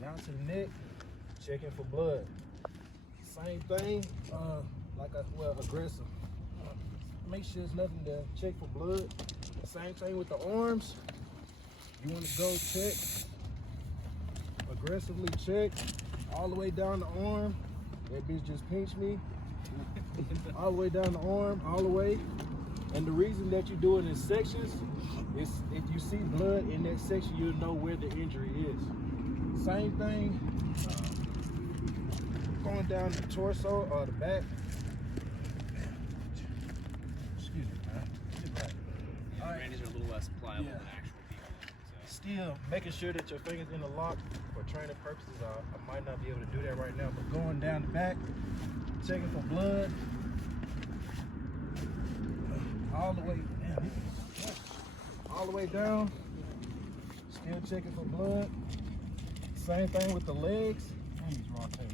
Down to the neck, checking for blood. Same thing, aggressive. Make sure there's nothing to check for blood. Same thing with the arms. You want to go check, aggressively check, all the way down the arm. That bitch just pinched me. All the way down the arm, all the way. And the reason that you do it in sections is if you see blood in that section, you'll know where the injury is. Same thing, going down the torso or the back. Excuse me, man. Yeah, right. Grannies are a little less pliable than actual people. So. Still, making sure that your finger's in the lock for training purposes. I might not be able to do that right now, but going down the back, checking for blood. All the way, all the way down. Still checking for blood. Same thing with the legs. Raw tape.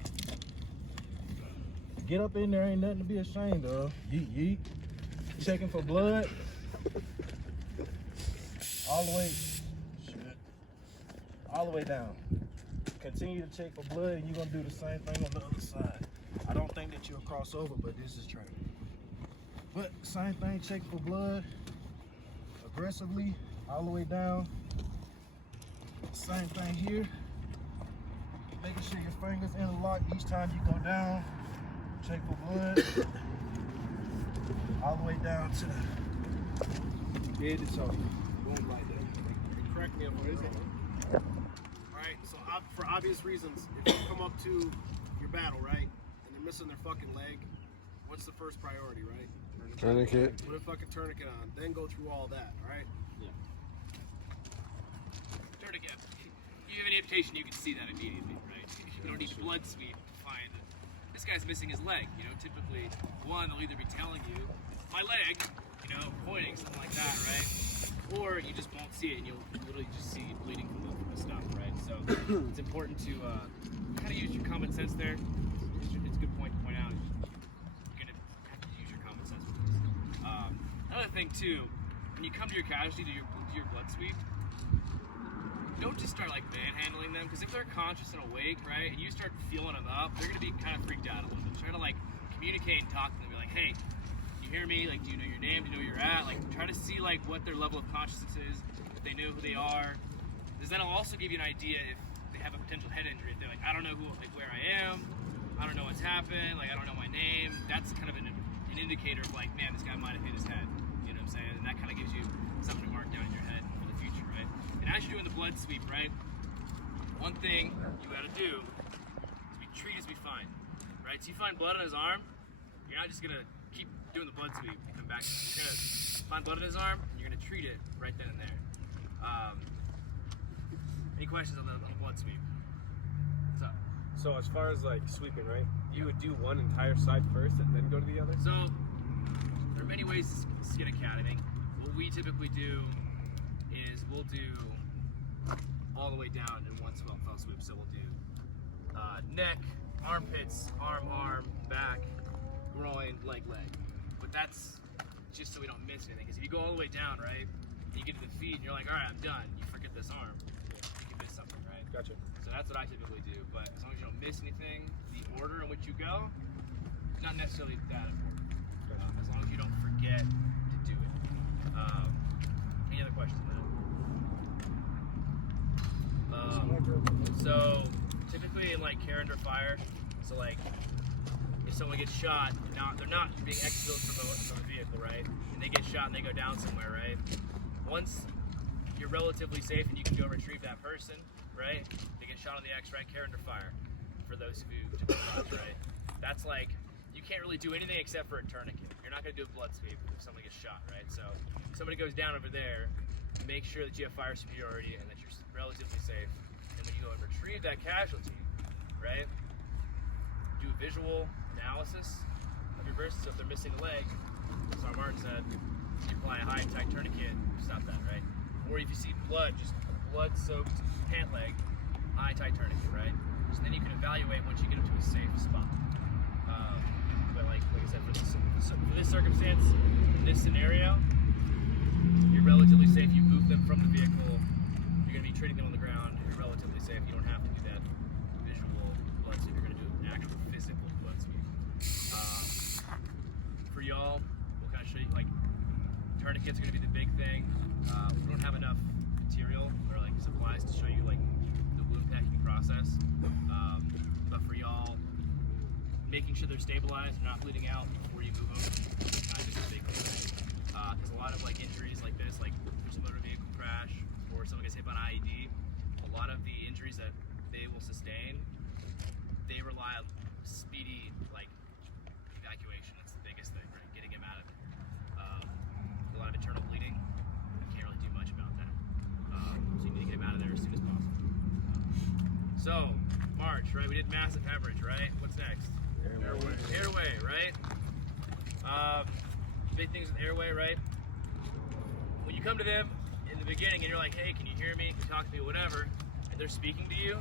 Get up in there, ain't nothing to be ashamed of. Yeet, yeet. Checking for blood. All the way, all the way down. Continue to check for blood, and you're gonna do the same thing on the other side. I don't think that you'll cross over, but this is training. But same thing, check for blood. Aggressively, all the way down. Same thing here. Making sure your fingers in the lock each time you go down. Check for blood. All the way down to the head and toe. Boom, like that. Correct me if what is it? Alright, so for obvious reasons, if you come up to your battle, right, and they're missing their fucking leg, what's the first priority, right? Tourniquet. Put a fucking tourniquet on, then go through all that, alright? Yeah. Tourniquet. If you have an amputation, you can see that immediately, right? You don't need a blood sweep to find that this guy's missing his leg. You know, typically, one, they'll either be telling you, my leg, you know, pointing, something like that, right? Or you just won't see it and you'll literally just see bleeding from the stuff, right? So it's important to kind of use your common sense there. It's a good point to point out. You're going to have to use your common sense with this. Another thing, too, when you come to your casualty, to your blood sweep, don't just start like manhandling them, because if they're conscious and awake, right, and you start feeling them up, they're gonna be kind of freaked out a little bit. Try to like communicate and talk to them, be like, hey, you hear me? Like, do you know your name? Do you know where you're at? Like, try to see like what their level of consciousness is, if they know who they are, because that'll also give you an idea if they have a potential head injury. If they're like, I don't know where I am, I don't know what's happened, like I don't know my name. That's kind of an indicator of like, man, this guy might have hit his head. You know what I'm saying? And that kind of gives you something to mark down in your head for the future, right? And as you're doing the blood sweep, right, one thing you gotta do is be treat as be fine, right? So you find blood on his arm, you're not just gonna keep doing the blood sweep and come back. You're gonna find blood on his arm, and you're gonna treat it right then and there. Any questions on the blood sweep? What's up? So as far as like sweeping, right? You would do one entire side first and then go to the other? So there are many ways to skin a cat. I think what we typically do is we'll do all the way down in one fell sweep. So we'll do neck, armpits, arm, back, groin, leg. But that's just so we don't miss anything. Because if you go all the way down, right, and you get to the feet and you're like, all right, I'm done. You forget this arm. You miss something, right? Gotcha. So that's what I typically do. But as long as you don't miss anything, the order in which you go, not necessarily that important. As long as you don't forget to do it. Any other questions on that? So typically in like care under fire, so like if someone gets shot, they're not being exfilled from a vehicle, right? And they get shot and they go down somewhere, right? Once you're relatively safe and you can go retrieve that person, right? They get shot on the X, right? Care under fire, for those of you who took the shots, right? That's like, you can't really do anything except for a tourniquet. You're not going to do a blood sweep if someone gets shot, right? So if somebody goes down over there, make sure that you have fire superiority and that you're relatively safe. And when you go and retrieve that casualty, right, do a visual analysis of your burst. So if they're missing a leg, as our Martin said, you apply a high and tight tourniquet, stop that, right? Or if you see blood, just blood-soaked pant leg, high and tight tourniquet, right? So then you can evaluate once you get them to a safe spot. But like I said, for this circumstance, in this scenario, you're relatively safe. You move them from the vehicle. You're going to be treating them on the ground. You're relatively safe. You don't have to do that visual blood sweep. You're going to do an actual physical blood sweep. For y'all, we'll kind of show you, like, tourniquets are going to be the big thing. We don't have enough material or like supplies to show you like the wound packing process. But for y'all, making sure they're stabilized and not bleeding out before you move them is kind of just a big thing. Because a lot of like injuries like this, like there's a motor vehicle crash or someone gets hit by an IED, a lot of the injuries that they will sustain, they rely on speedy like evacuation. That's the biggest thing, right? Getting him out of it. A lot of internal bleeding, you can't really do much about that. So you need to get him out of there as soon as possible. So, March, right? We did massive hemorrhage, right? What's next? Airway, right? Big things with airway, right? When you come to them in the beginning and you're like, hey, can you hear me? Can you talk to me? Whatever. And they're speaking to you,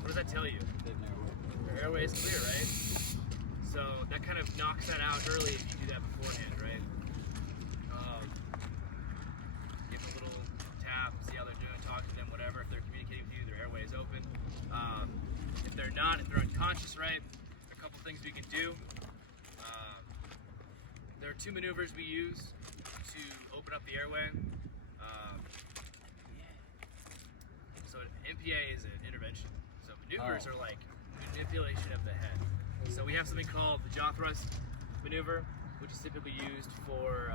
what does that tell you? Their airway is clear, right? So that kind of knocks that out early if you do that beforehand, right? Give them a little tap, see how they're doing, talk to them, whatever. If they're communicating with you, their airway is open. If they're not, if they're unconscious, right? There are a couple things we can do. There are two maneuvers we use to open up the airway. So an MPA is an intervention. So maneuvers are like manipulation of the head. So we have something called the jaw thrust maneuver, which is typically used for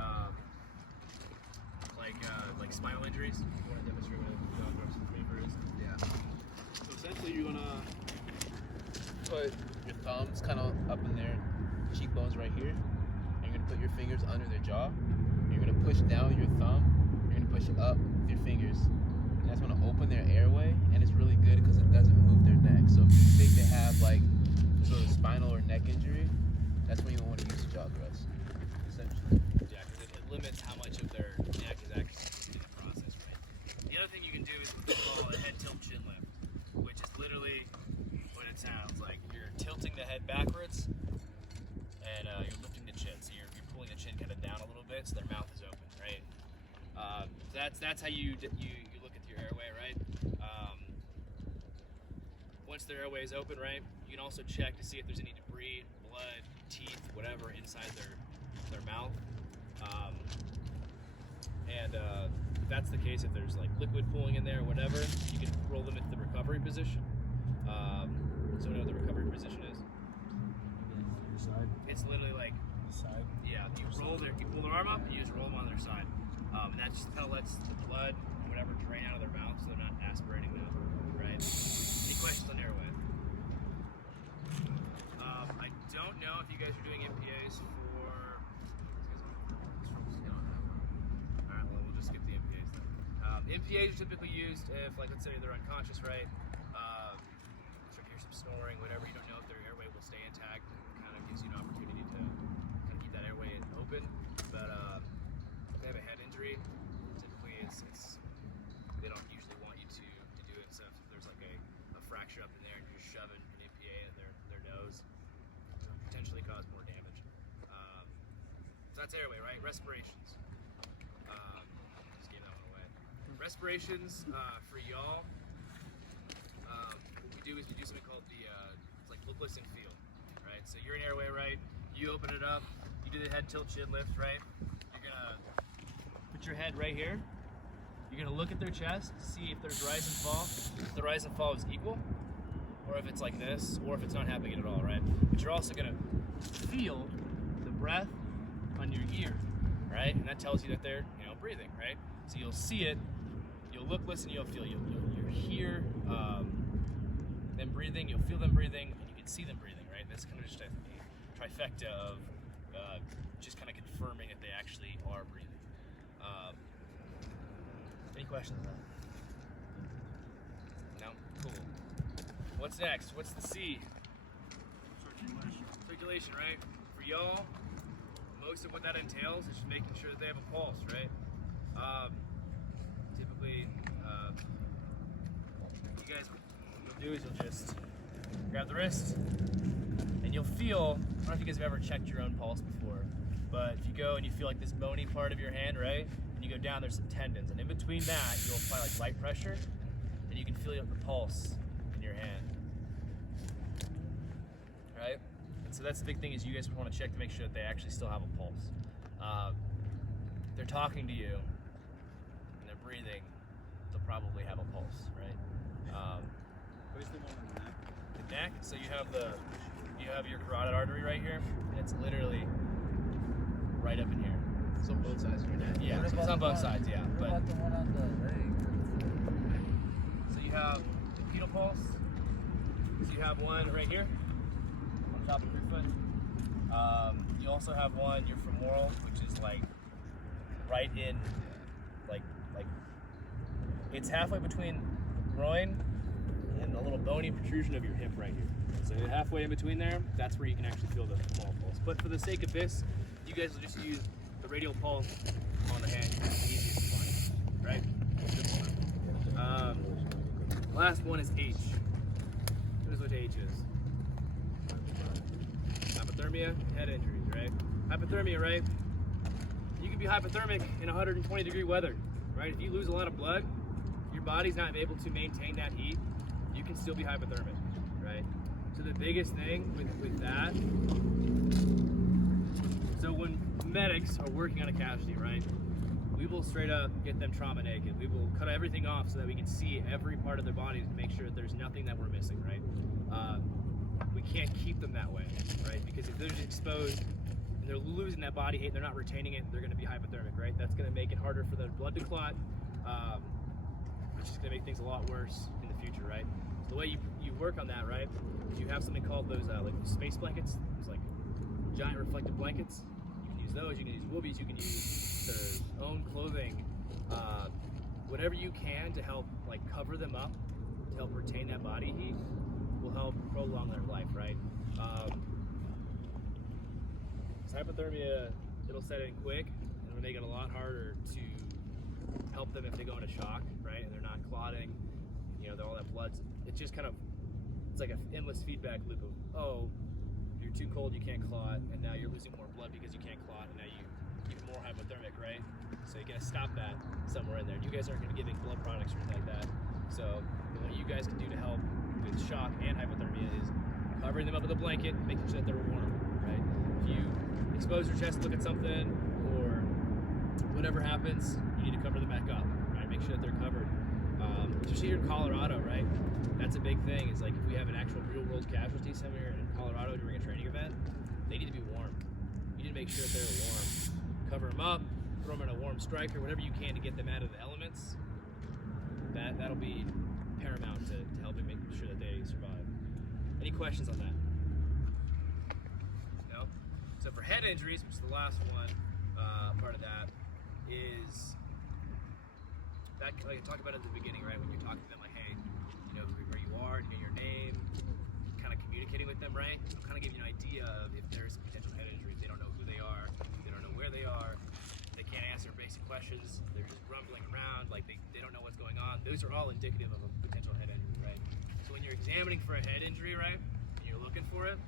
like spinal injuries. You want to demonstrate what a jaw thrust maneuver is? Yeah. So essentially, you're gonna put your thumbs kind of up in their cheekbones right here. And you're gonna put your fingers under their jaw. You're gonna push down your thumb. You're gonna push up with your fingers. And that's gonna open their airway, and it's really good because it doesn't move their neck. So if you think they have like sort of spinal or neck injury, that's when you want to use the jaw thrust. Essentially. Yeah, because it limits how much of their neck is actually in the process, right? The other thing you can do is what we call a head tilt chin lift, which is literally what it sounds like. You're tilting the head backwards, and you're lifting the chin. So you're pulling the chin kind of down a little bit, so their mouth is open, right? That's how you look at your airway, right? Once their airway is open, right, you can also check to see if there's any debris, blood, teeth, whatever inside their mouth. And if that's the case, if there's like liquid pooling in there or whatever, you can roll them into the recovery position. So we know what the recovery position is. It's literally like Side. yeah, you pull their arm up and you just roll them on their side. And that just kind of lets the blood, whatever, drain out of their mouth so they're not aspirating them, right? Any questions on airway? I don't know if you guys are doing MPAs for... Alright, well, we'll just skip the MPAs then. MPAs are typically used if, like, let's say they're unconscious, right? Start to hear some snoring, whatever. You don't know if their airway will stay intact. It kind of gives you an opportunity to kind of keep that airway open. But if they have a head injury, typically it's they don't usually want you to do it. So if there's like a fracture up in there and you're just shoving an MPA in their nose, it could potentially cause more damage. So that's airway, right? Respirations. Just gave that one away. Respirations for y'all. What we do is we do something called it's like look, listen, feel. Right? So you're in airway, right? You open it up. You do the head tilt chin lift, right? You're gonna put your head right here. You're gonna look at their chest, see if there's rise and fall. If the rise and fall is equal, or if it's like this, or if it's not happening at all, right? But you're also gonna feel the breath on your ear, right? And that tells you that they're, breathing, right? So you'll see it, you'll look, listen, you'll feel, you'll hear them breathing, you'll feel them breathing, and you can see them breathing, right? That's kind of just a trifecta of just kind of confirming that they actually are breathing. Any questions on that? No? Cool. What's next? What's the C? Circulation, right? For y'all, most of what that entails is just making sure that they have a pulse, right? Typically, you guys, what you'll do is you'll just grab the wrist, and you'll feel, I don't know if you guys have ever checked your own pulse before, but if you go and you feel like this bony part of your hand, right? And you go down, there's some tendons, and in between that, you'll apply like light pressure, and you can feel the pulse in your hand, right? And so that's the big thing is you guys want to check to make sure that they actually still have a pulse. They're talking to you, and they're breathing, they'll probably have a pulse, right? Where's the one on the neck? The neck, so you have your carotid artery right here, and it's literally right up in here. So both sides of your neck. Yeah, What so it's about on the both one- sides, yeah. What But about the one on the leg? so you have the pedal pulse. So you have one right here on top of your foot. You also have one your femoral, which is like right in, like it's halfway between the groin and the little bony protrusion of your hip right here. So halfway in between there, that's where you can actually feel the femoral pulse. But for the sake of this, you guys will just use the radial pulse on the hand. It's the easiest to find, right? Last one is H. What is what H is? Hypothermia, head injuries, right? Hypothermia, right? You can be hypothermic in 120 degree weather, right? If you lose a lot of blood, your body's not able to maintain that heat, you can still be hypothermic, right? So the biggest thing with that, so when medics are working on a casualty, right, we will straight up get them trauma naked. We will cut everything off so that we can see every part of their body to make sure that there's nothing that we're missing, right? We can't keep them that way, right? Because if they're just exposed and they're losing that body heat, they're not retaining it, they're gonna be hypothermic, right? That's gonna make it harder for the blood to clot, which is gonna make things a lot worse in the future, right? So the way you work on that, right, you have something called those like space blankets. It's like giant reflective blankets. You can use those, you can use woobies, you can use their own clothing, whatever you can to help like cover them up, to help retain that body heat, will help prolong their life, right? So hypothermia, it'll set in quick, and it'll make it a lot harder to help them if they go into shock, right? And they're not clotting, you know, all that blood's, it's just kind of, it's like an endless feedback loop of, oh, you're too cold, you can't clot, and now you're losing more blood because you can't clot, and now you get more hypothermic, right? So you gotta stop that somewhere in there. You guys aren't gonna be giving blood products or anything like that. So what you guys can do to help with shock and hypothermia is covering them up with a blanket, making sure that they're warm, right? If you expose your chest, look at something, or whatever happens, you need to cover them back up, right? Make sure that they're covered. Especially here in Colorado, right? That's a big thing, is like if we have an actual real world casualty somewhere in Colorado during a training event, they need to be warm. You need to make sure that they're warm. Cover them up, throw them in a warm striker, whatever you can to get them out of the elements. That'll be paramount to helping make sure that they survive. Any questions on that? No? So for head injuries, which is the last one, part of that is that, like I talked about at the beginning, right? When you're talking to them, like, hey, you know where you are, you know your name, kind of communicating with them, right? So kind of give you an idea of if there's potential head injuries. They don't know who they are, they don't know where they are, they can't answer basic questions, they're just rumbling around, like they don't know what's going on. Those are all indicative of a potential head injury, right? So when you're examining for a head injury, right, and you're looking for it,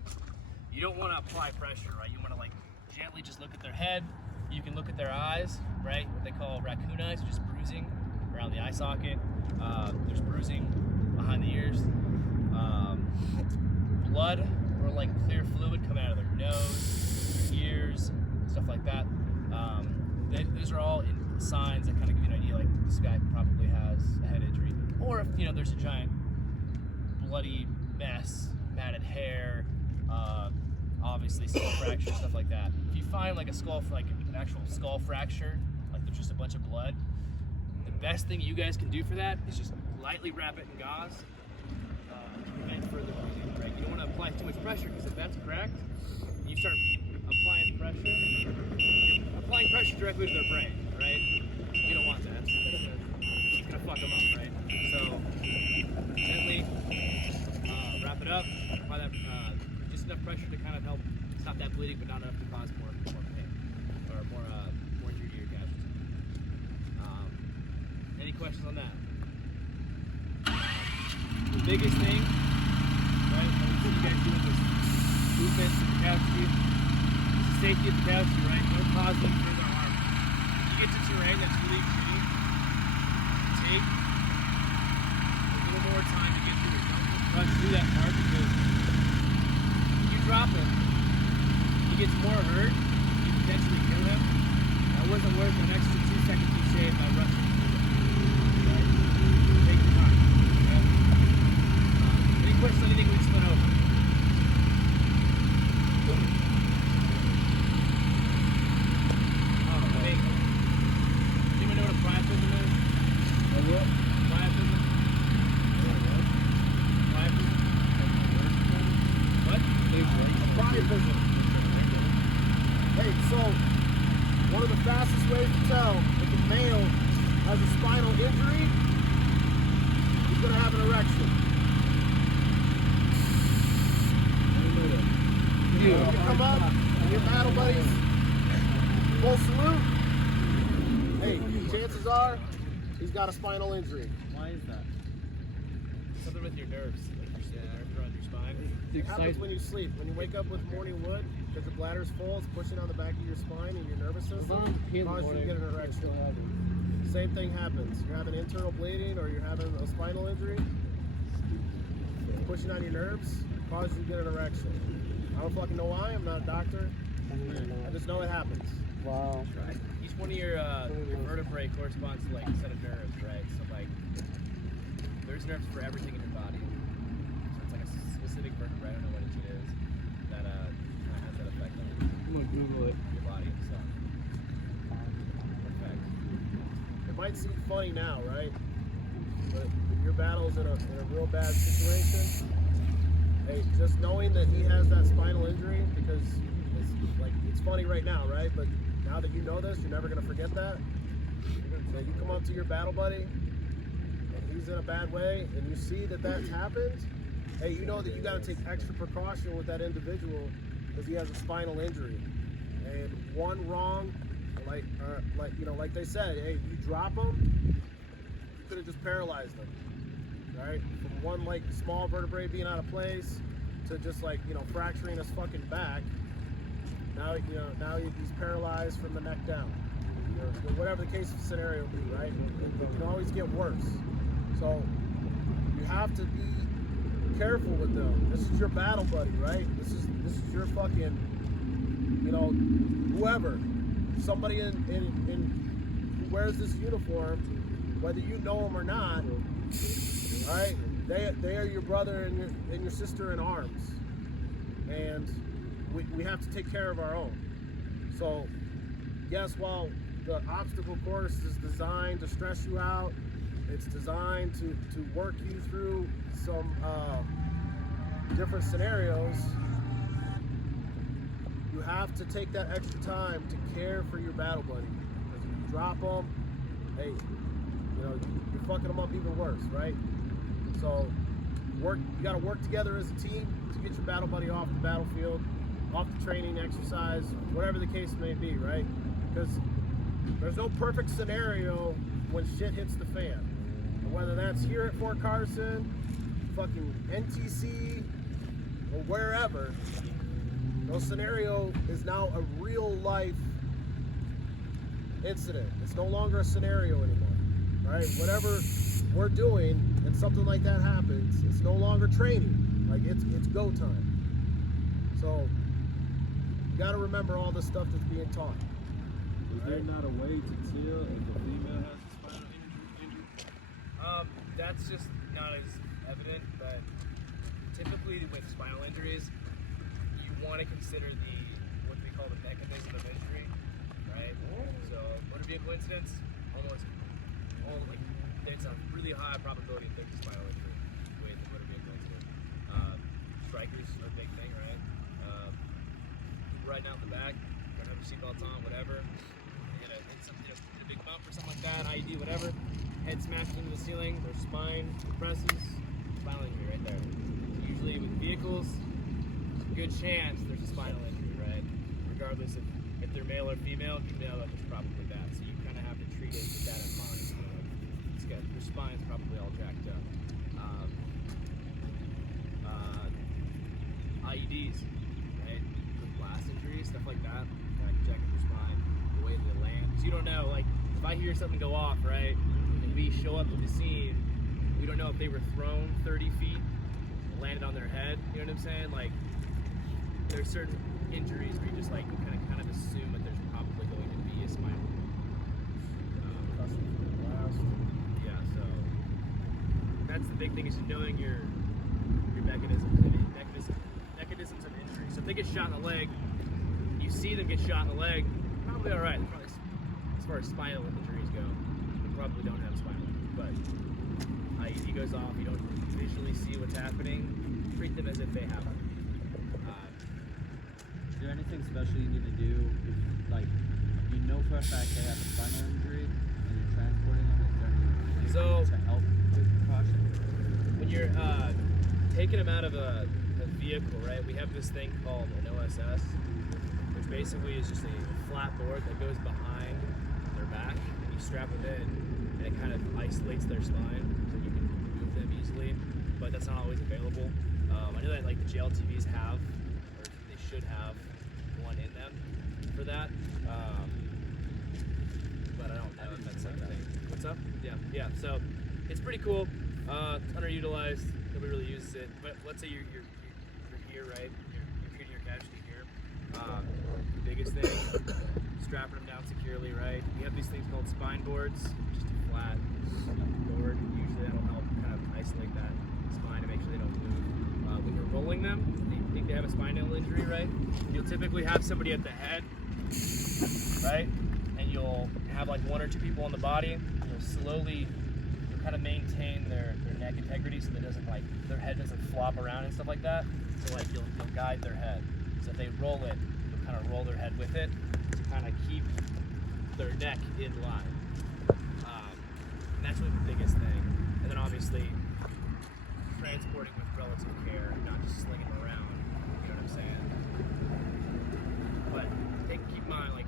you don't want to apply pressure, right? You want to like gently just look at their head. You can look at their eyes, right? What they call raccoon eyes, just bruising around the eye socket. There's bruising behind the ears. Blood or like clear fluid coming out of their nose, their ears, stuff like that. Those are all signs that kind of give you an idea, like this guy probably has a head injury. Or if, you know, there's a giant bloody mess, matted hair, obviously skull fracture, stuff like that. If you find like a skull, like an actual skull fracture, like there's just a bunch of blood, the best thing you guys can do for that is just lightly wrap it in gauze to prevent further bruising, right? You don't want to apply too much pressure, because if that's cracked, you start applying pressure directly to their brain, right? You don't want that. It's gonna fuck them up, right? So gently wrap it up. Apply that just enough pressure to kind of help stop that bleeding, but not enough to cause more pain or more injury to your calves. Any questions on that? The biggest thing, right? I see you guys doing this movement to the couch view. It's the safety of the couch view, right? No cause them for their arm. If you get to terrain that's really extreme, take a little more time to get through it. Don't rush through that part because if you drop him, he gets more hurt, you potentially kill him. That wasn't worth an extra 2 seconds you save by rushing through it. Right? Take your time. Okay? Any questions on anything we just went over? Hey, anyone know what a priapism is? What? Priapism? Priapism? What? A priapism. Hey, so one of the fastest ways to tell if a male has a spinal injury, he's going to have an erection. You come up, and your battle buddies full salute. Hey, chances are he's got a spinal injury. Why is that? Something with your nerves. Like your nerves around your spine. It happens when you sleep. When you wake up with morning wood, because your bladder's full, it's pushing on the back of your spine and your nervous system, causes you to get an erection. Same thing happens. You're having internal bleeding or you're having a spinal injury, it's pushing on your nerves, causes you to get an erection. I don't fucking know why. I'm not a doctor. I just know it happens. Wow. Right. Each one of your vertebrae corresponds to like a set of nerves, right? So like, there's nerves for everything in your body. So it's like a specific vertebrae, I don't know what it is, that kind of has that effect on I'm gonna Google it. your body itself. Effect. It might seem funny now, right? But if your battle's in a real bad situation, hey, just knowing that he has that spinal injury, because it's funny right now, right? But now that you know this, you're never gonna forget that. So you come up to your battle buddy, and he's in a bad way, and you see that that's happened. Hey, you know that you got to take extra precaution with that individual because he has a spinal injury. And one wrong, like they said, hey, you drop him, you could have just paralyzed him, right? From one like small vertebrae being out of place to just like fracturing his fucking back. Now he's paralyzed from the neck down. Whatever the case of scenario be, right? It can always get worse. So you have to be careful with them. This is your battle buddy, right? This is your fucking, whoever, somebody in who wears this uniform, whether you know them or not, all right? They are your brother and your sister in arms, and we have to take care of our own. So yes, while the obstacle course is designed to stress you out, it's designed to work you through some different scenarios. You have to take that extra time to care for your battle buddy. Because if you drop them, hey, you're fucking them up even worse, right? So you got to work together as a team to get your battle buddy off the battlefield, off the training exercise, whatever the case may be, right? Because there's no perfect scenario when shit hits the fan. Whether that's here at Fort Carson, fucking NTC, or wherever, no scenario is now a real life incident. It's no longer a scenario anymore, right? Whatever we're doing and something like that happens, it's no longer training. Like it's go time. So you got to remember all the stuff that's being taught. Is there not a way to tell if a female has a spinal injury? That's just not as evident, but typically with spinal injuries, you want to consider what we call the mechanism of injury, right? So motor vehicle incidents, there's a really high probability of thinking spinal injury with a motor vehicle incident. Strikers are a big thing, right? riding out in the back, don't have your seatbelts on, whatever, hit a big bump or something like that, IED, whatever, head smashes into the ceiling, their spine compresses, spinal injury right there. Usually with vehicles, good chance there's a spinal injury, right? Regardless of if they're male or female, you know that it's probably that. So you kind of have to treat it with that in mind. So it's good. Their spine's probably all jacked up. IEDs, right? With blast injuries, stuff like that. Kind of jack up your spine, the way they land. Because you don't know, like, if I hear something go off, right, and we show up to the scene, we don't know if they were thrown 30 feet, landed on their head, you know what I'm saying? Like, there's certain injuries where you just like kind of assume that there's probably going to be a spinal. Yeah, so that's the big thing, is knowing your mechanisms of injury. So if they get shot in the leg, you see them get shot in the leg, probably all right. Probably, as far as spinal injuries go, they probably don't have spinal. But IED goes off, you don't visually see what's happening. Treat them as if they have it. Is there anything special you need to do if, like, you know for a fact they have a spinal injury and you're transporting them? Is there anything to help with precaution? When you're taking them out of a vehicle, right, we have this thing called an OSS, which basically is just a flat board that goes behind their back, and you strap them in, and it kind of isolates their spine so you can move them easily, but that's not always available. I know that like the JLTVs have, or they should have, one in them for that, but I don't know if that's something. What's up? Yeah. So it's pretty cool. It's underutilized. Nobody really uses it. But let's say you're here, right? You're treating your casualty here. The biggest thing, strapping them down securely, right? We have these things called spine boards, just a flat board. Usually that'll help kind of isolate that spine to make sure they don't move. When you're rolling them, you think they have a spinal injury, right? You'll typically have somebody at the head, right? And you'll have like one or two people on the body. You'll slowly kind of maintain their neck integrity so that doesn't like their head doesn't flop around and stuff like that. So like you'll guide their head. So if they roll it, you'll kind of roll their head with it to kind of keep their neck in line. And that's really the biggest thing. And then obviously transporting with relative care, not just slinging them around. You know what I'm saying? But keep in mind, like,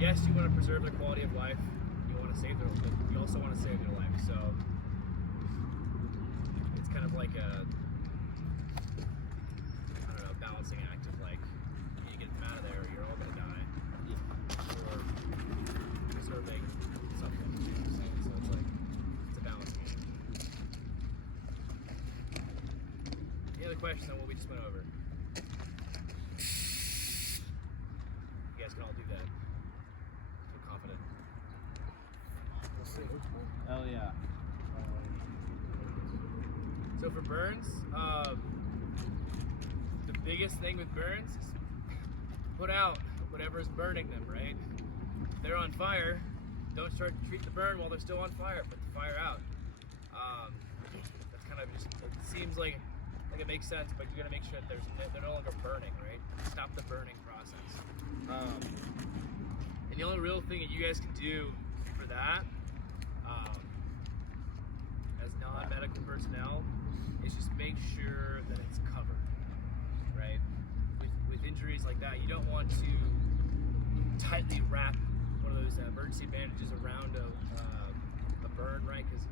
yes, you want to preserve their quality of life. You want to save their. You also want to save their life. So it's kind of like a, I don't know, balancing act of like, you need to get them out of there, or you're all gonna die. Or preserving something. So it's like, it's a balancing act. Any other questions on what we just went over? You guys can all do that. Feel confident. Oh yeah. So for burns, the biggest thing with burns is put out whatever is burning them, right? If they're on fire, don't start to treat the burn while they're still on fire. Put the fire out. That's kind of just, it seems like it makes sense, but you gotta make sure that they're no longer burning, right? Stop the burning process. And the only real thing that you guys can do for that, as non-medical personnel, is just make sure that it's covered, right? With injuries like that, you don't want to tightly wrap one of those emergency bandages around a burn, right? Because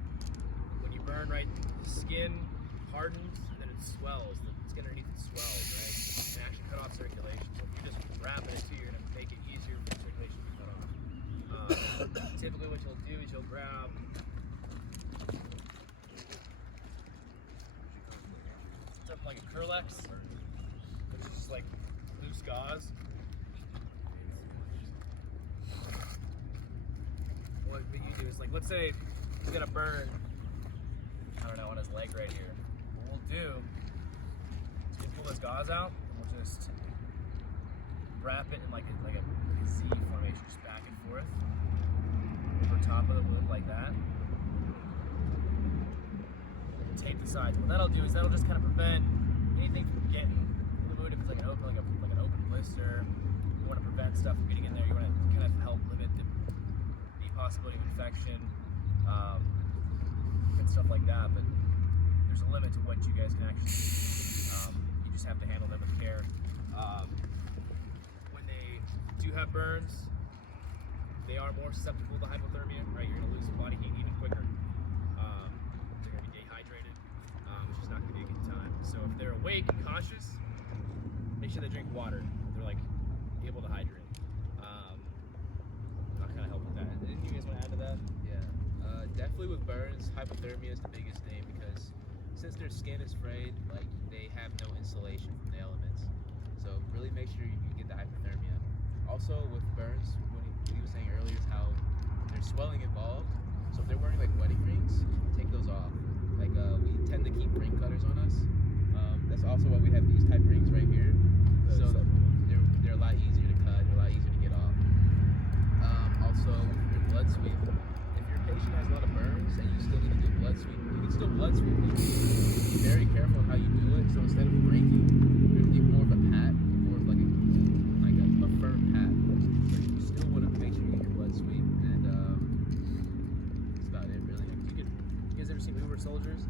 when you burn, right, the skin hardens and then it swells. The skin underneath it swells, right? And actually cut off circulation. So if you just wrap it too, you're gonna make it easier for the circulation to cut off. Typically, what you'll do is you'll grab something like a Curlex, which is just like loose gauze. What you do is, like, let's say he's gonna burn, I don't know, on his leg right here. What we'll do is we'll pull this gauze out and we'll just wrap it in like a Z formation, just back and forth over top of the wound like that. Tape the sides. What that'll do is that'll just kind of prevent anything from getting in the wound if it's like an open blister. You want to prevent stuff from getting in there. You want to kind of help limit the possibility of infection, and stuff like that. But there's a limit to what you guys can actually do. You just have to handle them with care. When they do have burns, they are more susceptible to hypothermia, right? You're going to lose some body heat even quicker. They're going to be dehydrated, which is not going to be a good time. So if they're awake and conscious, make sure they drink water. They're like able to hydrate. I'll kind of help with that. Anything you guys want to add to that? Yeah, definitely with burns, hypothermia is the biggest thing because since their skin is frayed, like they have no insulation from the elements. So really make sure you get the hypothermia. Also with burns, what he was saying earlier is how there's swelling involved. So if they're wearing like wedding rings, take those off. Like we tend to keep ring cutters on us. That's also why we have these type rings right here. So they're a lot easier to cut, they're a lot easier to get off. Also, with your blood sweep, if your patient has a lot of burns and you still need to do blood sweep, you can still blood sweep. Be very careful how you do it. So instead of breaking, you're gonna do more of a pat, more of like a firm pat. But you still want to make sure you get your blood sweep, and that's about it really. You guys ever seen Uber Soldiers?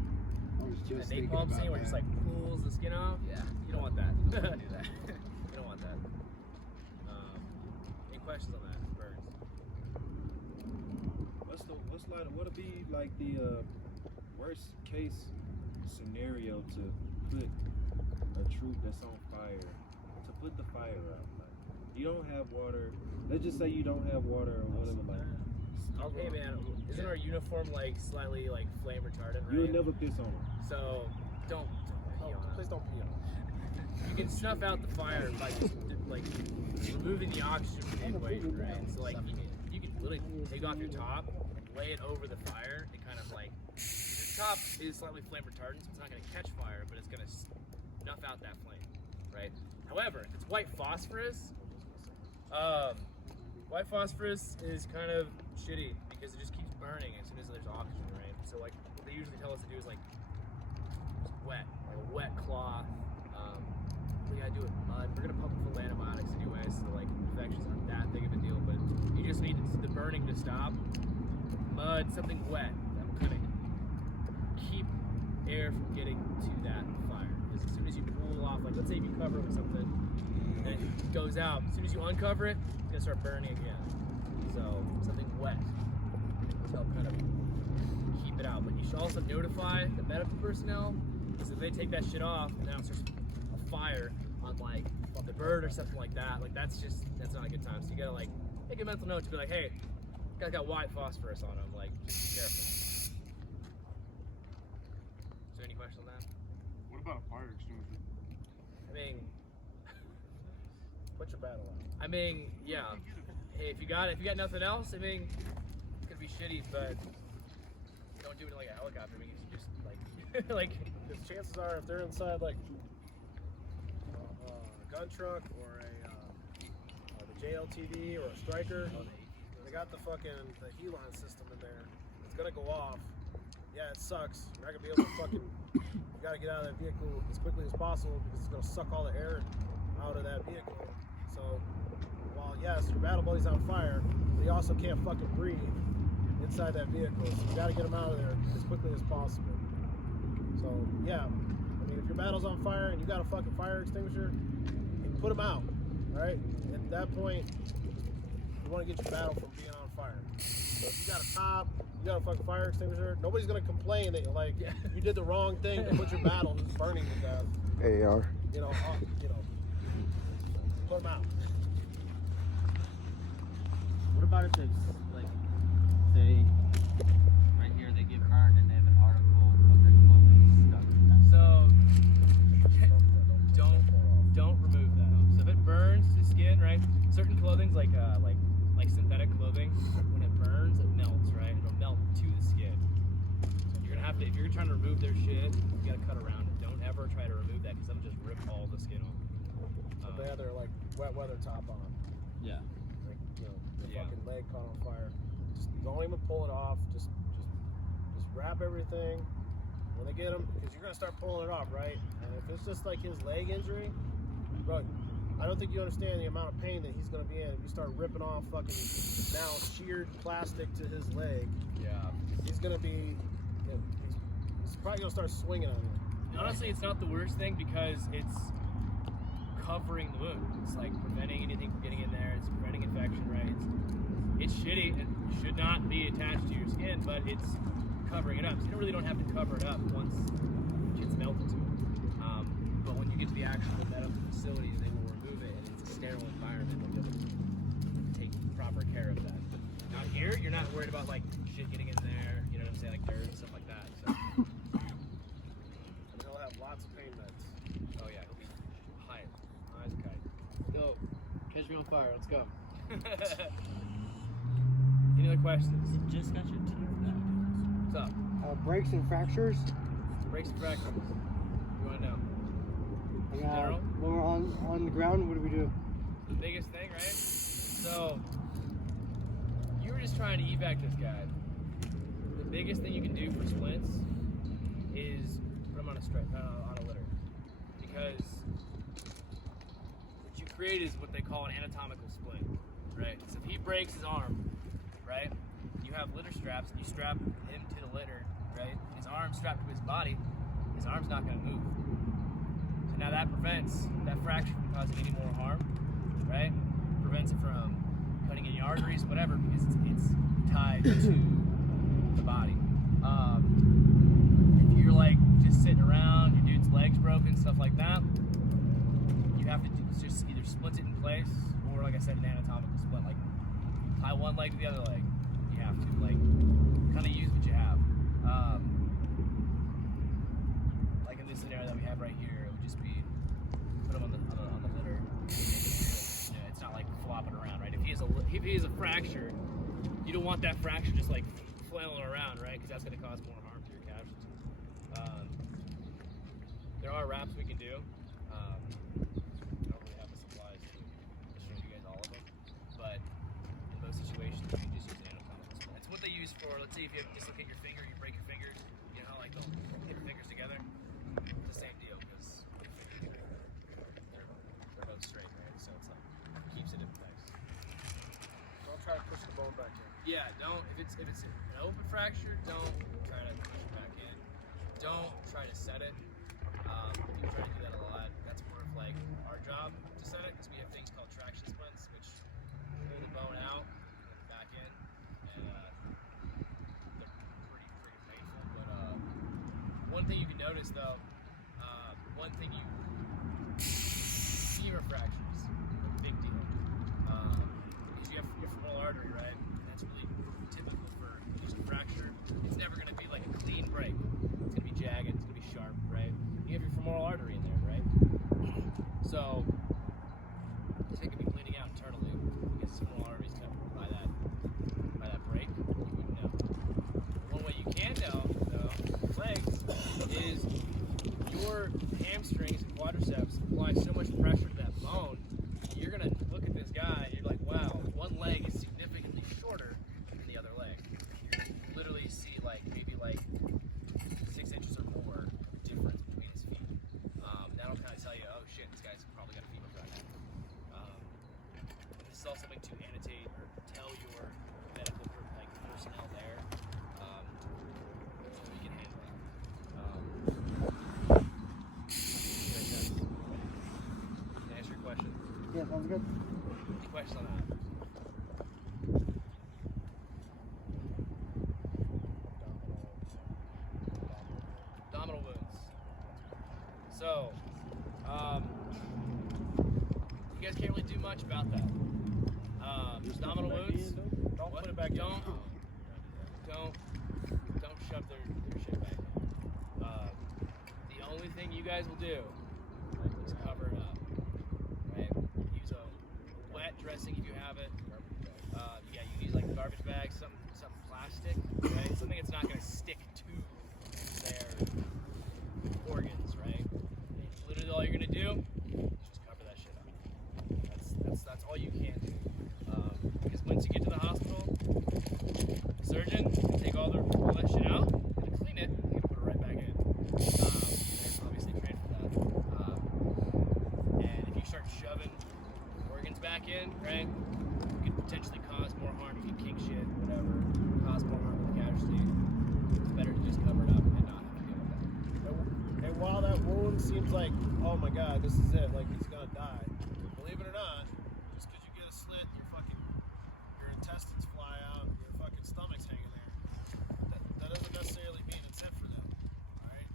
That napalm scene where it just like pulls the skin off? Yeah. You don't want that. You don't wanna do that. You don't want that. Any questions on that? Burns. What'll be like the worst case scenario to put a troop that's on fire, to put the fire out? Like, you don't have water. Let's just say you don't have water or whatever. Like, Hey man, isn't our uniform like slightly like flame retardant? Right? you would never piss on them. So don't pee on it. Please don't pee on it. You can snuff out the fire by just like removing the oxygen from the equation, right? So like you can literally take off your top, lay it over the fire, and kind of like your top is slightly flame retardant, so it's not going to catch fire, but it's going to snuff out that flame, right? However, if it's white phosphorus, is kind of shitty because it just keeps burning as soon as there's oxygen, right? So like what they usually tell us to do is like just wet, like a wet cloth. We gotta do it with mud. We're gonna pump it full of antibiotics anyway, so like infections aren't that big of a deal. But you just need the burning to stop. Mud, something wet that will kind of keep air from getting to that fire. Because as soon as you pull it off, like let's say if you cover it with something, and then it goes out. As soon as you uncover it, it's gonna start burning again. So something wet to help kind of keep it out. But you should also notify the medical personnel, because if they take that shit off, and now it's just a fire on like the bird or something like that. Like that's not a good time. So you gotta like make a mental note to be like, hey, guy's got white phosphorus on him. Like, just be careful. Is there any question on that? What about a fire extinguisher? I mean, Put your battle out. I mean, yeah. Hey, if you got nothing else, I mean, it's gonna be shitty, but don't do it like a helicopter. I mean, you just like, like. Because chances are, if they're inside like a gun truck or the JLTV or a Striker, they got the Helon system in there. It's gonna go off. Yeah, it sucks. You're not gonna be able to you gotta get out of that vehicle as quickly as possible because it's gonna suck all the air out of that vehicle. So, while yes, your battle buddy's on fire, but he also can't fucking breathe inside that vehicle. So you gotta get him out of there as quickly as possible. So, yeah, I mean, if your battle's on fire and you got a fucking fire extinguisher, put him out, all right? At that point, you want to get your battle from being on fire. So if you got a top, you got a fucking fire extinguisher, nobody's going to complain that you did the wrong thing to put your battle burning to death. AR. Put them out. What about if it's like, say, right here they get burned and they have an article of their clothing stuck to that? So don't remove that. So if it burns the skin, right? Certain clothing's like synthetic clothing. When it burns, it melts, right? It'll melt to the skin. So you're gonna have to, if you're trying to remove their shit, you gotta cut around it. Don't ever try to remove that because it'll just rip all the skin off. So they have their like wet weather top on. Yeah. Like, the fucking leg caught on fire. Just don't even pull it off. Just wrap everything. When they get him, because you're gonna start pulling it off, right? And if it's just like his leg injury, bro, I don't think you understand the amount of pain that he's going to be in. If you start ripping off fucking now sheared plastic to his leg, Yeah. he's going to be, he's probably going to start swinging on you. Honestly, it's not the worst thing because it's covering the wound. It's like preventing anything from getting in there. It's preventing infection, right? It's shitty. It should not be attached to your skin, but it's covering it up. So you really don't have to cover it up once it gets melted to it. But when you get to the actual medical facility, they will remove it, and it's a sterile environment. They'll be able to take proper care of that. But out here, you're not worried about like shit getting in there. You know what I'm saying? Like dirt and stuff like that. So. And he'll have lots of pain meds. Oh yeah, he'll be high as a kite. Go. Catch me on fire. Let's go. Any other questions? You just got your teeth knocked. What's up? Breaks and fractures. Breaks and fractures. You want to know? And, General? when we're on the ground, what do we do? The biggest thing, right? So, you were just trying to evac this guy. The biggest thing you can do for splints is put him on a litter. Because what you create is what they call an anatomical splint, right? So if he breaks his arm, right, you have litter straps and you strap him to the litter, right? His arm's strapped to his body, his arm's not going to move. So now that prevents that fracture from causing any more harm, right? Prevents it from cutting any arteries, whatever, because it's tied to the body. If you're like just sitting around, your dude's legs broken, stuff like that, you have to just either split it in place, or like I said, an anatomical splint, like tie one leg to the other leg. You have to like kind of use what you have. Like in this scenario that we have right here, it would just be put him on the litter. You know, it's not like flopping around, right? If he has a fracture, you don't want that fracture just like flailing around, right? Because that's going to cause more harm to your calves. There are wraps we can do. I don't really have the supplies to show you guys all of them, but in most situations you can just use an anatomical splint. It's what they use for, let's say if you dislocate your finger, you break your fingers, you know, like they'll hit your fingers together. It's the same deal because they're both straight, right? So it's like keeps it in place. Don't try to push the bone back in. Yeah, don't if it's an open fracture, don't try to push it back in. Don't try to set it. People try to do that a lot. That's more of like our job to set it because we have things called traction splints, which pull the bone out, put it back in, and they're pretty painful. But one thing you can notice though, femur fractures, a big deal. Because you have your femoral artery, right? And that's really typical for just a fracture. It's never going to be like a clean break. It's going to be jagged, it's going to be sharp, right? You have your femoral artery in there, right? So, this thing could be bleeding out internally because the femoral artery is cut by that break. You wouldn't know. One way you can know, though, legs, is your hamstrings and quadriceps apply so much pressure to that bone, you're going to look at this guy and you're like, wow, one leg is significantly shorter than the other leg. You literally see like maybe like 6 inches or more difference between his feet. That'll kind of tell you, oh shit, this guy's probably got a femur fracture. This is also something to annotate or tell your medical personnel there, so we can handle that. Can I answer your question? Yeah, sounds good. Any questions on that? Abdominal wounds. So, you guys can't really do much about that. Abdominal wounds. Don't put it back in. Don't shove their shit back in. The only thing you guys will do is cover it up. Right? Use a wet dressing if you have it. Yeah, you can use like a garbage bag, something plastic, right? Something that's not going to stick to their organs, right? And literally all you're going to do is just cover that shit up. That's all you can do. Because once you get to the hospital, the surgeon can take all that shit out, and clean it, and put it right back in. They're obviously trained for that. it seems like, oh my god, this is it. Like, he's gonna die. Believe it or not, just because you get a slit, your intestines fly out, your fucking stomach's hanging there. That doesn't necessarily mean it's it for them. All right.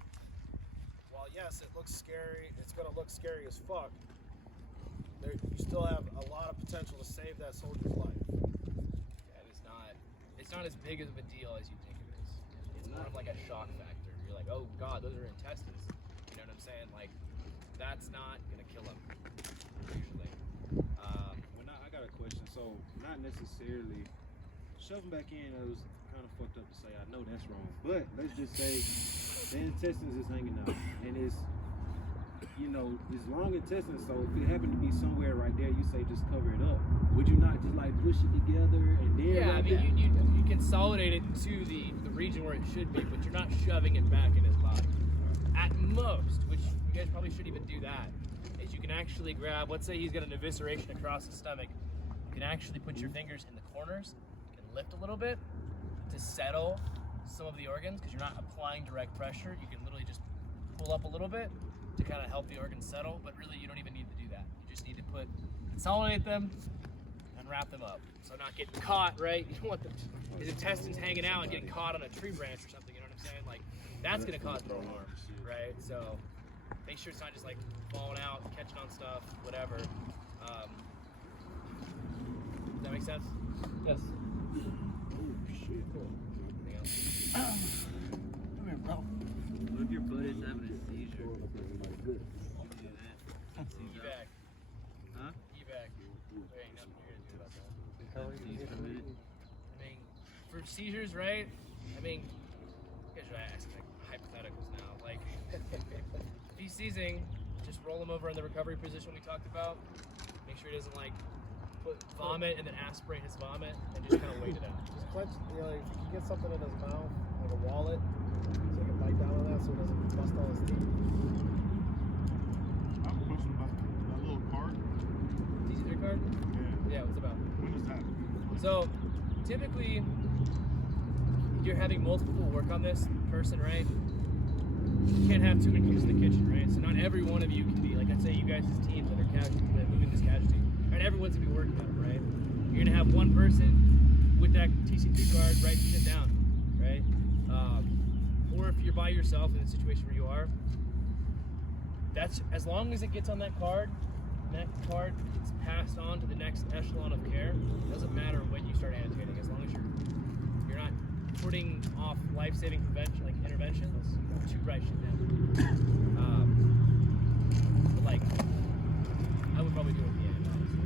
While yes, it looks scary, it's gonna look scary as fuck. You still have a lot of potential to save that soldier's life. Yeah, it's not as big of a deal as you think it is. It's more of like a shock factor. You're like, oh god, those are intestines. You know what I'm saying? Like, that's not gonna kill them usually. I got a question. So, not necessarily shoving back in. It was kind of fucked up to say. I know that's wrong, but let's just say the intestines is hanging out, and it's it's long intestines. So if it happened to be somewhere right there, you say just cover it up. Would you not just like push it together and then? Yeah, I mean you consolidate it to the region where it should be, but you're not shoving it back in his body. At most, which you guys probably shouldn't even do that, is you can actually grab, let's say he's got an evisceration across the stomach, you can actually put your fingers in the corners and lift a little bit to settle some of the organs, because you're not applying direct pressure. You can literally just pull up a little bit to kind of help the organs settle, but really you don't even need to do that. You just need to consolidate them and wrap them up. So not getting caught, right? You don't want his intestines hanging out and getting caught on a tree branch or something, you know what I'm saying? Like, that's gonna cause more harm, right? So make sure it's not just like falling out, catching on stuff, whatever. Does that make sense? Yes. Oh shit! Cool. Anything else? Come here, bro. What if your butt is having a seizure? Good. Evac. Huh? Evac. There ain't nothing you're gonna do about that. Seizure minute? I mean, for seizures, right? I mean, you guys are asking like hypotheticals now. Like, if he's seizing, just roll him over in the recovery position we talked about. Make sure he doesn't like vomit and then aspirate his vomit, and just kind of wait it out. Just clench, if you can get something in his mouth, like a wallet, so he can bite down on that so he doesn't bust all his teeth. I have a question about that little card. TC3 card? Yeah. Yeah, what's it about? When does that? So, typically, you're having multiple work on this person, right? You can't have too many cooks in the kitchen, right? So not every one of you can be, like I'd say you guys as teams that are moving this casualty, right? Everyone's gonna be working on it, right? You're gonna have one person with that TC3 card writing shit down, right? Or if you're by yourself in a situation where you are, that's, as long as it gets on that card, and that card gets passed on to the next echelon of care, it doesn't matter when you start annotating, as long as you're not putting off life-saving prevention, like interventions, to write shit down. But like, I would probably do it at the end, honestly.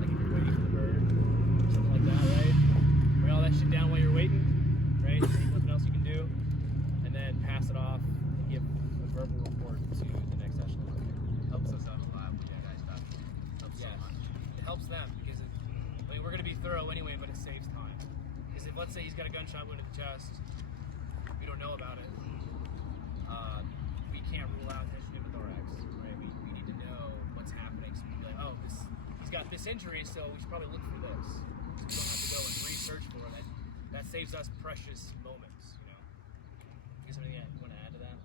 Like if you're waiting for the bird, or something like that, right? Write all that shit down while you're waiting, right? There's nothing else you can do, and then pass it off and give a verbal report to the next echelon of care. Helps us out a lot when you guys got helps so much. It helps them because we're going to be thorough anyway, but it saves time. Because if, let's say, he's got a gunshot wound to the chest, we don't know about it, we can't rule out pneumothorax, right? We need to know what's happening, so we can be like, oh, he's got this injury, so we should probably look for this. So we don't have to go and research for it. That saves us precious moments, you know? You guys have anything you want to add to that?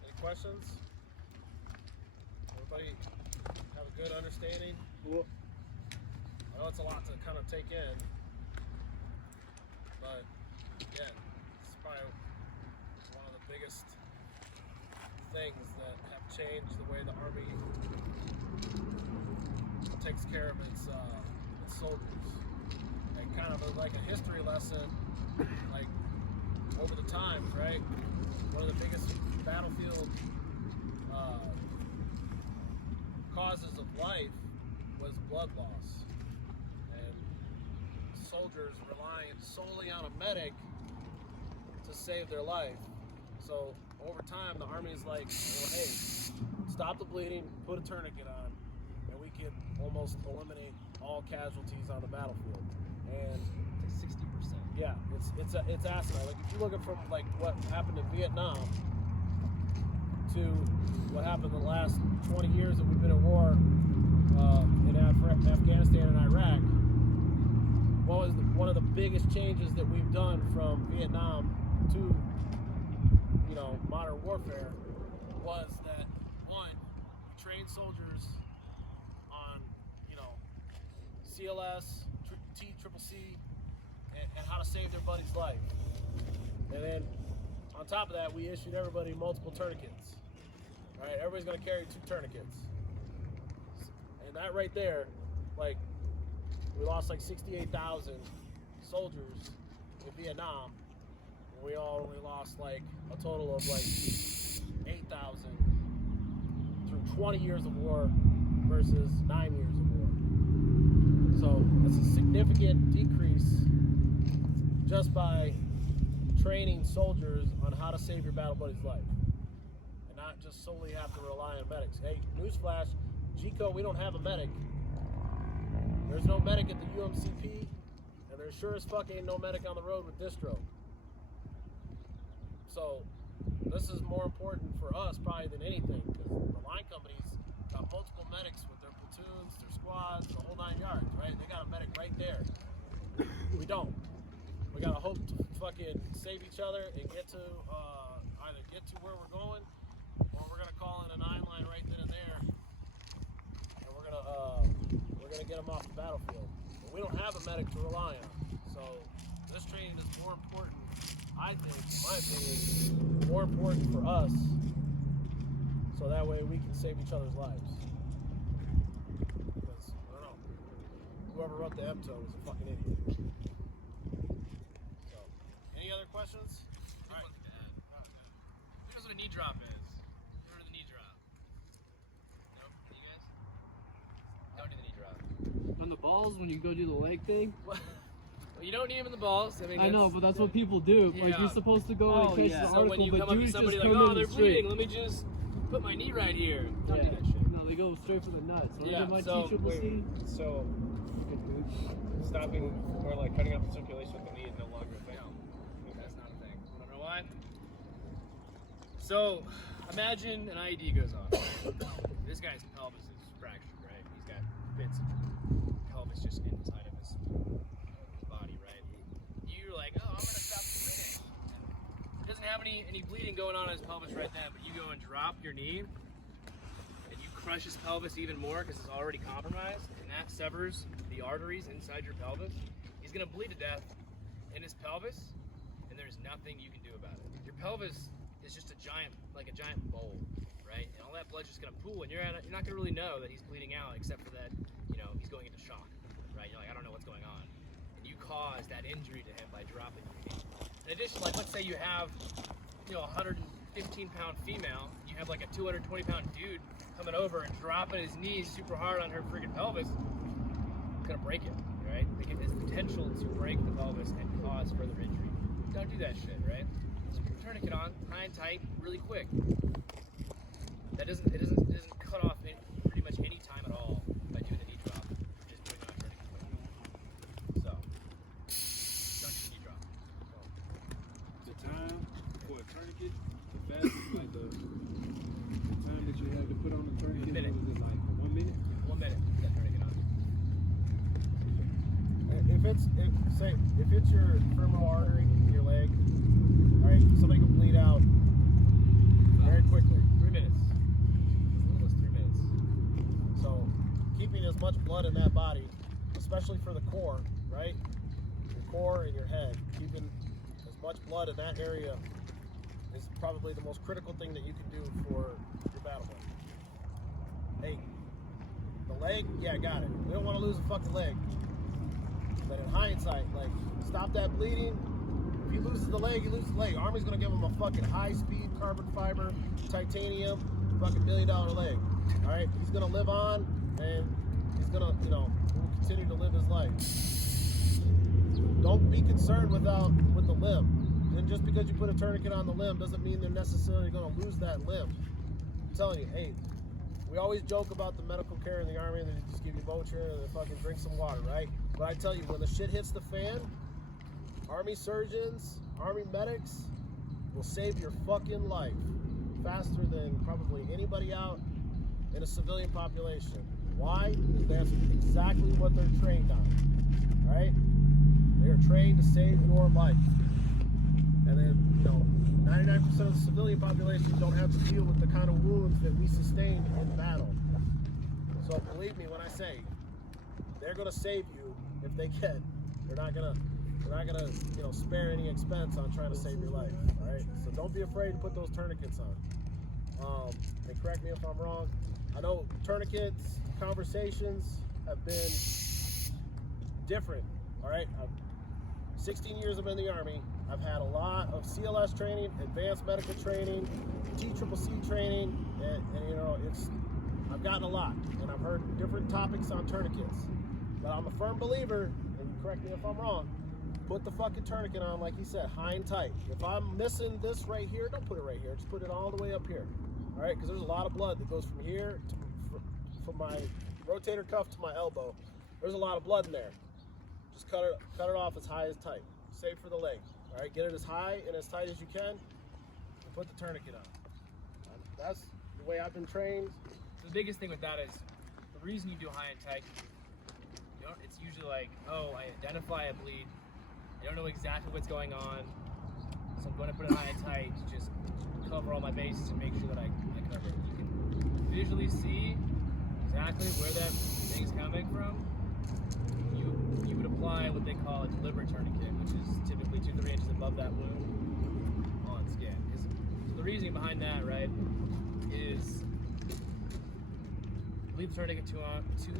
Any questions? Everybody have a good understanding? Well, I know it's a lot to kind of take in, but again, it's probably one of the biggest things that have changed the way the Army takes care of its soldiers. And kind of like a history lesson, like over the times, right? One of the biggest battlefield causes of life was blood loss. And soldiers relying solely on a medic to save their life. So over time, the Army's like, well, hey, stop the bleeding, put a tourniquet on, and we can almost eliminate all casualties on the battlefield. And It's like 60%. yeah, it's asinine. Like if you look at from like what happened in Vietnam to what happened in the last 20 years that we've been at war in Afghanistan and Iraq, one of the biggest changes that we've done from Vietnam to, modern warfare was that, one, we trained soldiers on, CLS, TCCC, and how to save their buddy's life. And then on top of that, we issued everybody multiple tourniquets. All right, everybody's gonna carry 2 tourniquets. And that right there, we lost 68,000 soldiers in Vietnam. And we all only lost a total of 8,000 through 20 years of war versus 9 years of war. So that's a significant decrease just by training soldiers on how to save your battle buddy's life. And not just solely have to rely on medics. Hey, newsflash, GCO, we don't have a medic. There's no medic at the UMCP, and there sure as fuck ain't no medic on the road with distro. So this is more important for us probably than anything, because the line companies got multiple medics with their platoons, their squads, the whole 9 yards, right? They got a medic right there. We don't. We gotta hope to fucking save each other and get to either get to where we're going, or we're gonna call in a 9 line right then and there, and we're gonna get them off the battlefield. But we don't have a medic to rely on, so this training is more important. I think, in my opinion, more important for us, so that way we can save each other's lives. Because I don't know, whoever wrote the MTO was a fucking idiot. So, any other questions? All right. Who knows what a knee drop is? You know what the knee drop? Nope. You guys? Don't do the knee drop. On the balls when you go do the leg thing. Well, you don't need them in the balls. I know, but that's what people do. Like Yeah. you're supposed to go and catch the So article, when you but come up to dudes somebody just like, come oh, in they're straight. bleeding, let me just put my knee right here. Don't Yeah. do that shit. No, they go straight for the nuts. Right? Yeah, My so, TCCC. So, stopping or cutting off the circulation with the knee is no longer a thing. No, that's not a thing. Wanna know why? So, imagine an IED goes off. This guy's pelvis is fractured, right? He's got bits of pelvis just inside of his body, right? You're like, oh, I'm gonna stop the bleeding. He doesn't have any bleeding going on in his pelvis right then, but you go and drop your knee, and you crush his pelvis even more because it's already compromised, and that severs the arteries inside your pelvis. He's gonna bleed to death in his pelvis, and there's nothing you can do about it. Your pelvis is just a giant bowl, right? And all that blood's just gonna pool, and you're not gonna really know that he's bleeding out, except for that, he's going into shock, right? You're like, I don't know what's going on, and you cause that injury to him by dropping your knee. In addition, let's say you have, a 115-pound female, you have a 220-pound dude coming over and dropping his knees super hard on her freaking pelvis, it's gonna break it, right? It has potential to break the pelvis and cause further injury. Don't do that shit, right? So put a tourniquet on, high and tight, really quick. It doesn't cut off pretty much any time at all by doing the knee drop. Just doing it on a tourniquet. So, don't do the knee drop. The time for a tourniquet, the fastest, the time that you have to put on the tourniquet, Minute. is 1 minute? 1 minute, put that tourniquet on. If it's your femoral artery in your leg, all right, somebody can bleed out very quickly. 3 minutes. As little as 3 minutes. So keeping as much blood in that body, especially for the core, right? Your core and your head, keeping as much blood in that area is probably the most critical thing that you can do for your battle buddy. Hey, the leg, yeah, got it. We don't want to lose a fucking leg. But in hindsight, stop that bleeding. If he loses the leg, he loses the leg. Army's gonna give him a fucking high-speed carbon fiber, titanium, fucking $1 million leg. All right, he's gonna live on, and he's gonna, he will continue to live his life. Don't be concerned with the limb. And just because you put a tourniquet on the limb doesn't mean they're necessarily gonna lose that limb. I'm telling you, hey, we always joke about the medical care in the Army, and they just give you Motrin and they fucking drink some water, right? But I tell you, when the shit hits the fan, Army surgeons, Army medics will save your fucking life faster than probably anybody out in a civilian population. Why? Because that's exactly what they're trained on, right? They are trained to save your life. And then, 99% of the civilian population don't have to deal with the kind of wounds that we sustained in battle. So believe me when I say, they're gonna save you if they can. They're not gonna spare any expense on trying to save your life. All right. So don't be afraid to put those tourniquets on. And correct me if I'm wrong. I know tourniquets conversations have been different. All right. 16 years I've been in the Army. I've had a lot of CLS training, advanced medical training, TCCC training, and I've gotten a lot, and I've heard different topics on tourniquets. But I'm a firm believer, and correct me if I'm wrong, put the fucking tourniquet on, like he said, high and tight. If I'm missing this right here, don't put it right here. Just put it all the way up here. All right, because there's a lot of blood that goes from here from my rotator cuff to my elbow. There's a lot of blood in there. Just cut it off as high as tight. Save for the leg. All right, get it as high and as tight as you can, and put the tourniquet on. That's the way I've been trained. The biggest thing with that is the reason you do high and tight. It's usually like, oh, I identify a bleed. I don't know exactly what's going on, so I'm going to put it high and tight to just cover all my bases and make sure that I cover it. You can visually see exactly where that thing's coming from. You would apply what they call a deliberate tourniquet, which is typically 2 to 3 inches above that wound on skin. So the reasoning behind that, right, is leave the tourniquet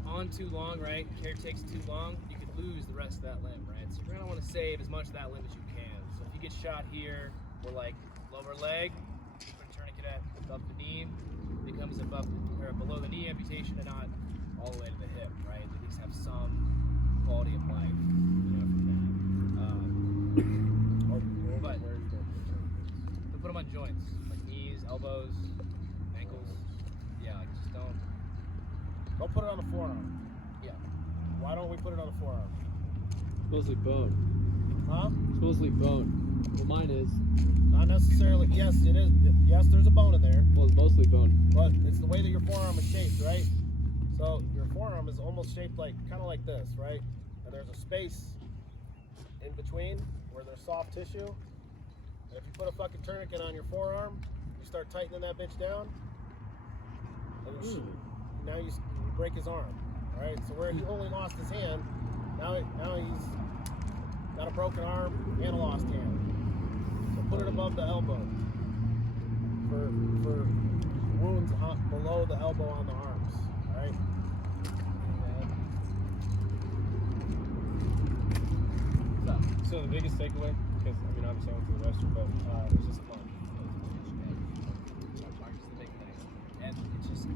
on too long, right? Care takes too long, you could lose the rest of that limb, right? So you're gonna want to save as much of that limb as you can. So if you get shot here, or like lower leg, you put a tourniquet at above the knee, becomes below the knee amputation and not all the way to the hip, right? At least have some quality of life, from that. But to put them on joints, like knees, elbows, ankles, yeah, like just don't put it on the forearm. Yeah. Why don't we put it on the forearm? Supposedly bone. Huh? Supposedly bone. Well, mine is. Not necessarily. Yes, it is. Yes, there's a bone in there. Well, it's mostly bone. But it's the way that your forearm is shaped, right? So your forearm is almost shaped like, kind of like this, right? And there's a space in between where there's soft tissue. And if you put a fucking tourniquet on your forearm, you start tightening that bitch down, and now you break his arm. All right. So where he only lost his hand, now he's got a broken arm and a lost hand. So put it above the elbow for wounds below the elbow on the arms. All right. So the biggest takeaway, because obviously I went to the restroom, but it was just fun. And it's just,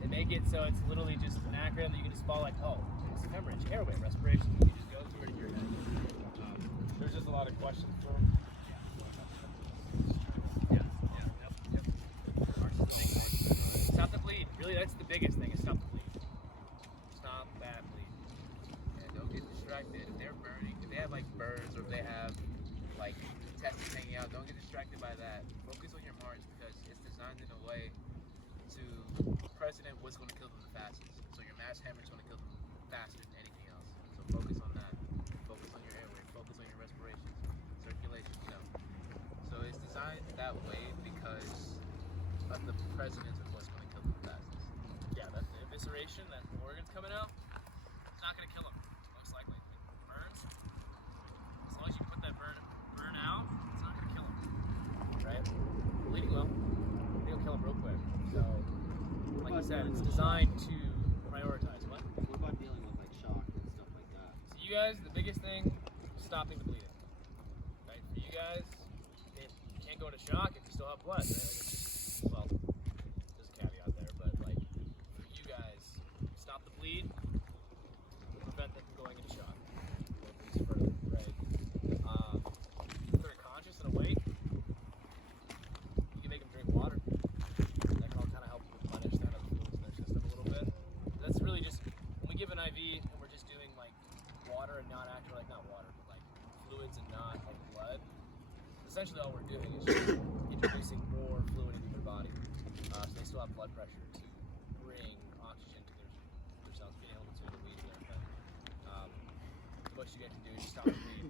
they make it so it's literally just an acronym that you can just follow, like, oh, it's hemorrhage, airway, respiration. You just go through it in your head. There's just a lot of questions for them. Stop the bleed. Really, that's the biggest thing, is stop the bleed. Stop that bleed. And don't get distracted if they're burning, if they have like burns or if they have like intestines hanging out, don't get distracted by that. Focus on your march because it's designed in a way to president what's going to kill them the fastest. So your mass hemorrhage is going to kill them faster than anything else. So focus on that. Focus on your airway. Focus on your respiration, circulation. So it's designed that way because of the precedence of what's going to kill them the fastest. Yeah, that the evisceration, that organ's coming out, it's not going to kill them, most likely. Burns, as long as you put that burn out, it's not going to kill them. Right? Bleeding will. It'll kill them real quick. So, like I said, it's designed to prioritize. What? What about dealing with like shock and stuff like that? So you guys, the biggest thing, stopping the bleeding. Right? For you guys, you can't go into shock if you still have blood. Right? Like it's just, well, there's a caveat there, but like for you guys, stop the bleed, prevent them from going into shock. Go at least further, right? If they're conscious and awake, you can make them drink water. That can all kind of help replenish kind of the fluids in their system a little bit. That's really just, when we give an IV and we're just doing like water and not actually, like not water, but like fluids and not like blood, essentially all we're doing is just introducing more fluid into their body. So they still have blood pressure to bring oxygen to their cells, being able to relieve there. But the most you get to do is just stop the bleed,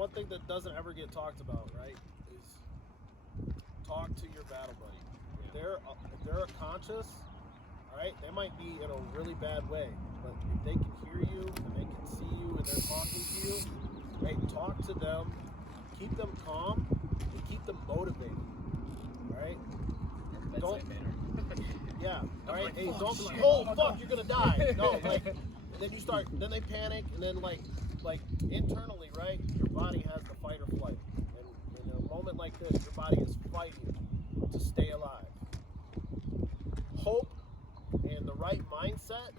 one thing that doesn't ever get talked about, right, is talk to your battle buddy. If they're conscious, all right, they might be in a really bad way, but if they can hear you and they can see you and they're talking to you, hey, talk to them, keep them calm, and keep them motivated, all right? Don't, yeah, all right. Hey, don't be like, oh fuck, you're gonna die. No, like, then you start, then they panic, and then like internally, right? Your body has the fight or flight, and in a moment like this, your body is fighting to stay alive. Hope and the right mindset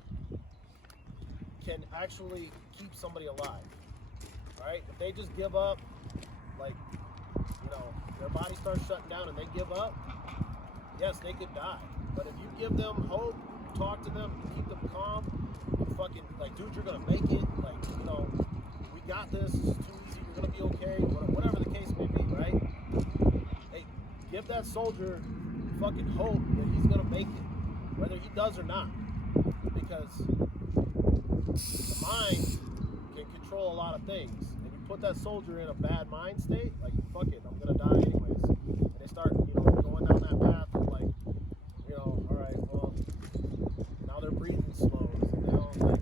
can actually keep somebody alive. All right, if they just give up, like, you know, their body starts shutting down and they give up, yes, they could die. But if you give them hope, talk to them, keep them calm, you fucking, like, dude, you're gonna make it, like, you know, we got this, it's too easy, you're gonna be okay, whatever the case may be, right? Hey, give that soldier fucking hope that he's gonna make it, whether he does or not, because the mind can control a lot of things, and you put that soldier in a bad mind state, like, fuck it, I'm gonna die anyways, and they start, you know, going down that path of, like, you know, all right, well, now they're breathing slow, and now, like,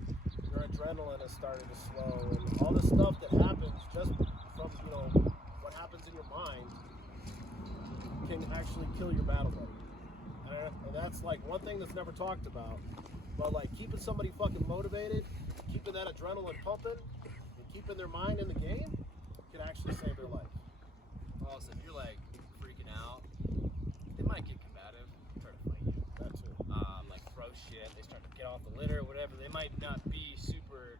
your adrenaline is starting to slow, and all this stuff that happens just from, you know, what happens in your mind can actually kill your battle buddy. And that's, like, one thing that's never talked about, but, like, keeping somebody fucking motivated, keeping that adrenaline pumping, and keeping their mind in the game can actually save their life. Also, if you're, like, freaking out, they might get combative, try to fight you. That too. Like throw shit, they start to get off the litter, whatever. They might not be super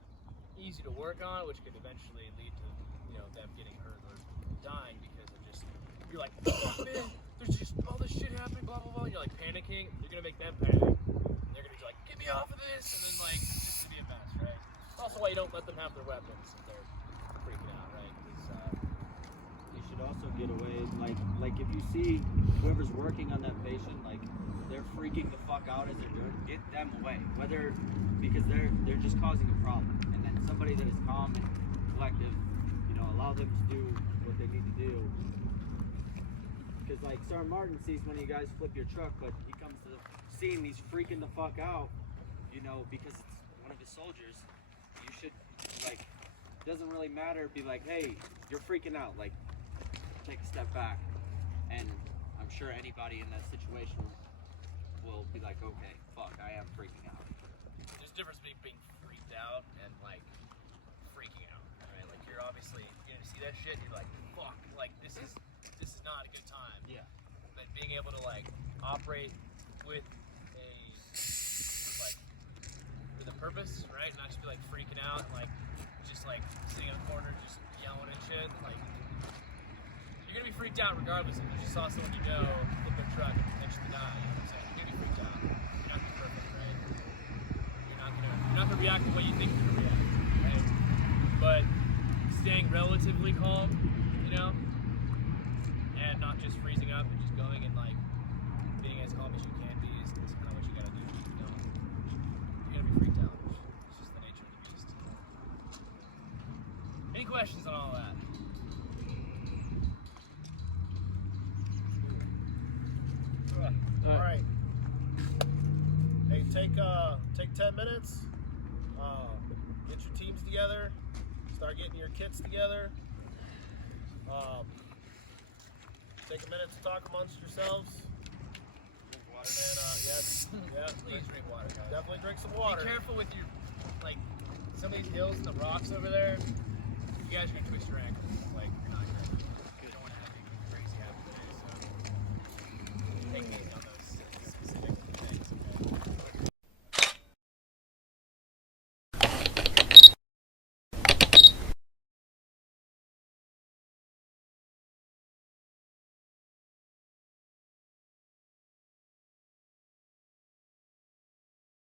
easy to work on, which could eventually lead to, you know, them getting hurt or dying because of just, you're like, oh man, there's just all this shit happening, blah blah blah. And you're like panicking. You're gonna make them panic. And they're gonna be like, get me off of this, and then like it's just gonna be a mess, right? It's also why you don't let them have their weapons if they're freaking out, right? Because You should also get away, like if you see whoever's working on that patient, like they're freaking the fuck out as they're doing, get them away. Whether because they're just causing a problem, and then somebody that is calm and collective, you know, allow them to do what they need to do. Because like Sergeant Martin sees when you guys flip your truck, but he comes to the scene, he's freaking the fuck out, you know, because it's one of his soldiers. You should, like, doesn't really matter, be like, hey, you're freaking out, like, take a step back. And I'm sure anybody in that situation will be like, okay, fuck, I am freaking out. there's a difference between being freaked out and like freaking out, right? Like you're obviously gonna see that shit and you're like, fuck, like this is not a good time. Yeah. But being able to like operate with a purpose, right? Not just be like freaking out and like just like sitting in a corner just yelling and shit. Like you're gonna be freaked out regardless if you just saw someone you know flip their truck and potentially die. You know what I'm saying? You're gonna be freaked out. You're not gonna be perfect, right? You're not gonna react the way you think you're gonna react, right? But staying relatively calm, you know, and not just freezing up and just going and like being as calm as you can be is kind of what you gotta do. You know, you're gonna be freaked out. It's just the nature of the beast. Any questions on all that? All right. Hey, take 10 minutes. Get your teams together. Start getting your kits together. Take a minute to talk amongst yourselves. Drink water. And yeah, Please drink water, guys. definitely drink some water. Be careful with your, like, some of these hills and the rocks over there. You guys are gonna twist your ankles. Like,